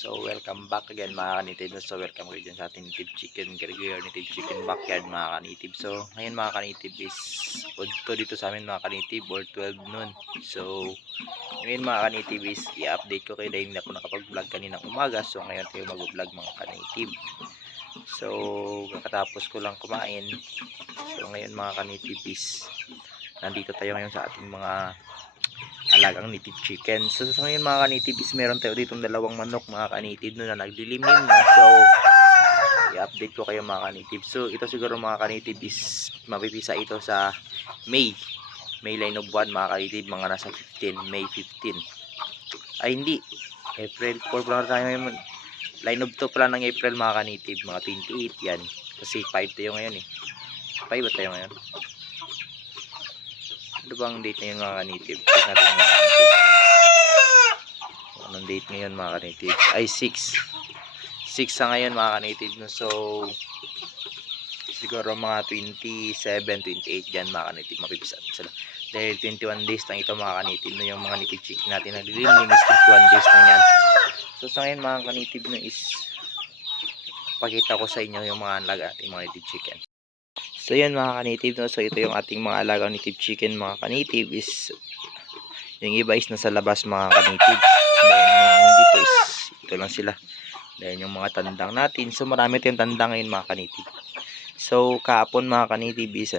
So welcome back again mga kanitib. So welcome kayo dyan sa ating native chicken Gregory native chicken backyard mga kanitib. So ngayon mga kanitib is to dito sa amin mga kanitib or 12 noon. So ngayon mga kanitib is i-update ko kayo dahil hindi ako nakapag-vlog kaninang umaga. So ngayon tayo mag-vlog mga kanitib. So kakatapos ko lang kumain. So ngayon mga kanitib is nandito tayo ngayon sa ating mga alagang native chicken. So sa ngayon mga kanitib is meron tayo ditong dalawang manok mga kanitib no, na naglilimlim na. So i-update ko kayo mga kanitib. So ito siguro mga kanitib is mapipisa ito sa May line of 1 mga kanitib, mga nasa 15, May 15. Ay hindi, April 4 pala tayo ngayon. Line of 2 pala ng April mga kanitib, mga 28 yan. Kasi 5 tayo ngayon eh. 5 ba tayo ngayon? Ano ba ang date ngayon mga kanitib? Check natin mga kanitib. Anong date ngayon mga kanitib? Ay 6 sa ngayon mga kanitib no? So siguro mga 27, 28 dyan mga kanitib mapipisa sila. Dahil 21 days lang ito mga kanitib no? Yung mga native chicken natin naglilimlim is 21 days lang yan. So sa ngayon mga kanitib no is pakita ko sa inyo yung mga alaga ating mga native chicken. So yan mga kanitib no? So ito yung ating mga alagang native chicken mga kanitib is yung iba is nasa labas mga kanitib. Then dito is ito lang sila. Then yung mga tandang natin. So marami tayong tandang ngayon mga kanitib. So kahapon mga kanitib is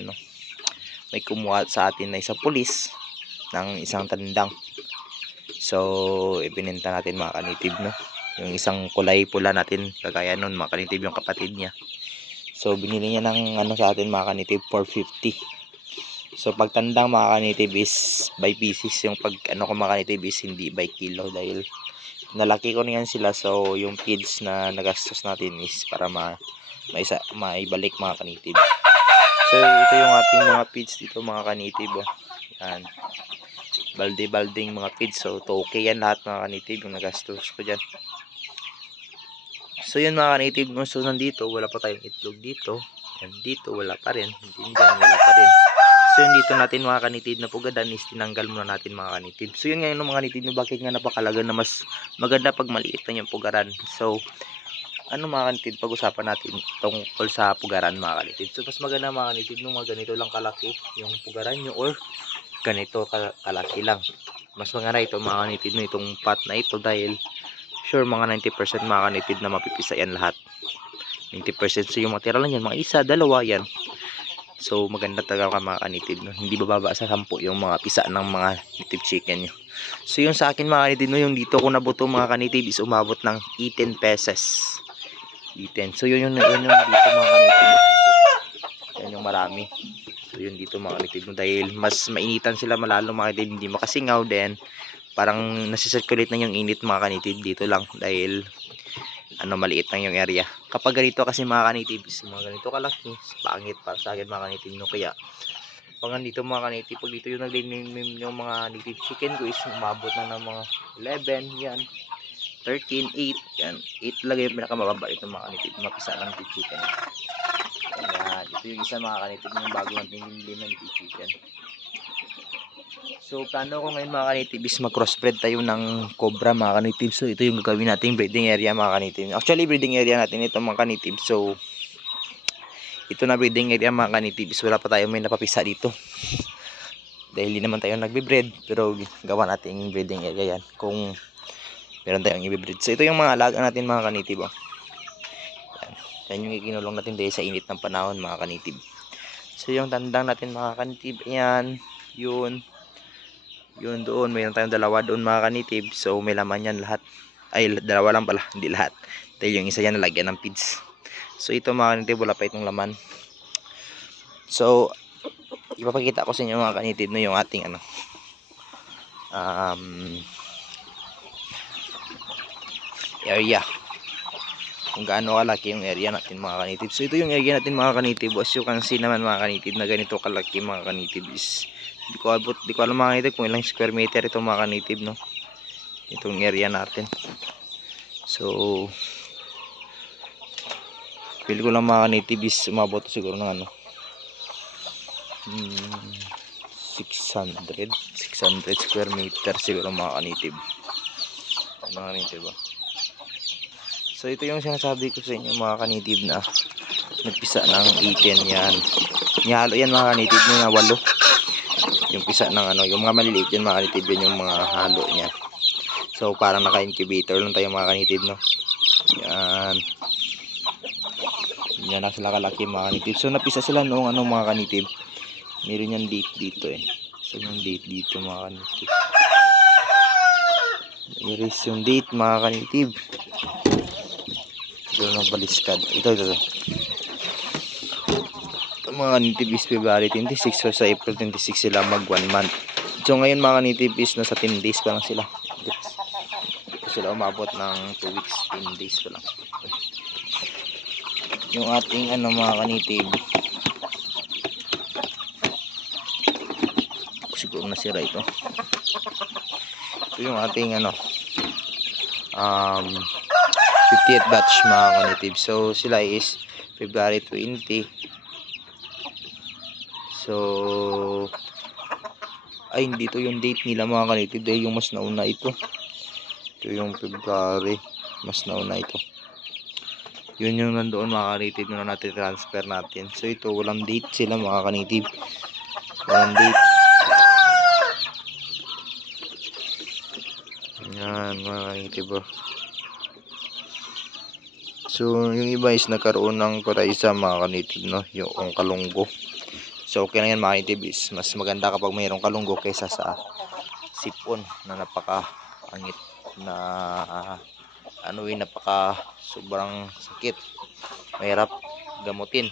may kumuha sa atin na isang pulis ng isang tandang. So ibinenta natin mga kanitib no. Yung isang kulay pula natin kagaya nun mga kanitib yung kapatid niya. So binili niya ng sa atin mga kanitib 450. So pag tandang mga kanitib is by pieces, yung pag ko mga kanitib is hindi by kilo dahil nalaki ko na yan sila. So yung feeds na nagastos natin is para maibalik mga kanitib. So ito yung ating mga feeds dito mga kanitib yan, balde-balding mga feeds. So okay yan lahat mga kanitib yung nagastos ko dyan. So yun mga kanitib, so nandito wala pa tayong itlog dito, and dito wala pa rin, dyan wala pa rin. So yun dito natin mga kanitib na pugadan is tinanggal muna natin mga kanitib. So yun ngayon mga kanitib, bakit nga napakalaga na mas maganda pag maliit na yung pugaran. So mga kanitib, pag-usapan natin tungkol sa pugaran mga kanitib. So mas maganda mga kanitib nung mga ganito lang kalaki yung pugaran nyo or ganito kalaki lang. Mas maganda ito mga kanitib no, itong pot na ito dahil sure mga 90% mga kanitib na mapipisa yan lahat. 90%. So yung matira lang yan mga isa, dalawa yan. So maganda talaga mga kanitib no? Hindi bababa sa 10 yung mga pisa ng mga native chicken nyo. So yung sa akin mga kanitib no, yung dito ko nabuto mga kanitib is umabot ng 18 pesos. 18. So yun yung dito mga kanitib. Yan yung marami. So yun dito mga kanitib no, dahil mas mainitan sila malalo mga kanitib, hindi makasingaw din. Parang nasisirculate na yung init mga kanitib dito lang dahil maliit lang yung area. Kapag ganito kasi mga kanitib, mga ganito kalaki, pangit para sa akin mga kanitib no. Kaya pag nandito mga kanitib, pag dito yung naglilimlim yung mga native chicken ko is umabot na ng mga 11, yan 13, 8, yan 8 talaga yung pinakamababa ito mga kanitib, mapisa ng native chicken. Kaya ito yung isa mga kanitib yung bago natin limlim ng native chicken. So plano ko ngayon mga kanitib is mag-crossbreed tayo ng cobra mga kanitib. So ito yung gagawin nating breeding area mga kanitib. Actually breeding area natin ito mga kanitib. So ito na breeding area mga kanitib is wala pa tayo may napapisa dito. Dahil hindi naman tayo nagbe-breed, pero gawa nating breeding area yan kung meron tayong i-breed. So ito yung mga alaga natin mga kanitib. Yan yung ikinulong natin dahil sa init ng panahon mga kanitib. So yung tandang natin mga kanitib, ayan, yun doon, mayroon tayong dalawa doon mga kanitib. So may laman yan lahat. Ay dalawa lang pala, hindi lahat. Dahil yung isa yan nalagyan ng feeds. So ito mga kanitib, wala pa itong laman. So ipapakita ko sa inyo mga kanitib no, yung ating area, kung gaano kalaki yung area natin mga kanitib. So ito yung area natin mga kanitib. As you can see naman mga kanitib na ganito kalaki mga kanitib is di ko alam mga kanitib kung ilang square meter ito mga kanitib no, itong area natin. So feel ko lang mga kanitib is umabot siguro ng 600 square meter siguro mga kanitib. Mga kanitib So ito yung sinasabi ko sa inyo mga kanitib na nagpisa ng 18 yan. Nihalo yan mga kanitib na 8. Yung pisa ng ano, yung mga maliliit yan mga kanitib, yan yung mga halo niya. So parang naka-incubator lang tayo mga kanitib, no. Yan. Yan na sila kalaki mga kanitib. So napisa sila noong ano mga kanitib. Meron yan date dito eh. So yung date dito mga kanitib. Here is yung date mga kanitib. Ito na baliskad. Ito. Ito mga kanitib is February 26. So sa April 26 sila mag 1 month. So ngayon mga kanitib is nasa 10 days pa lang sila. Ito sila umabot ng 2 weeks, 10 days pa lang. Yung ating ano mga kanitib. Siguro nasira ito. Ito yung ating ano 50th batch mga kanitib. So sila is February 20. So ay hindi to yung date nila mga kanitib, dahil yung mas nauna ito. Ito yung February, mas nauna ito. Yun yung nandoon mga kanitib na natin transfer natin. So ito walang date sila mga kanitib. Walang date. Yan mga kanitib. So yung iba is nagkaroon ng paraisa mga kanitib, no, yung kalunggo. So okay lang yan mga kanitib, is mas maganda kapag mayroong kalunggo kaysa sa sipon na napaka-angit na ano yun, napaka sobrang sakit, mahirap gamutin.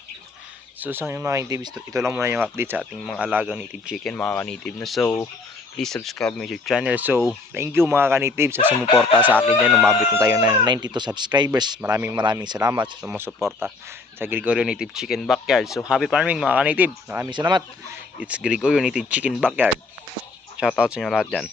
So sa mga kanitib, ito lang muna yung update sa ating mga alagang native chicken mga kanitib, no. So please subscribe my YouTube channel. So thank you mga kanitib sa sumuporta sa akin dyan. Umabot na tayo ng 92 subscribers. Maraming salamat sa sumusuporta sa Gregorio Native Chicken Backyard. So happy farming mga kanitib. Maraming salamat. It's Gregorio Native Chicken Backyard. Shoutout sa inyo lahat dyan.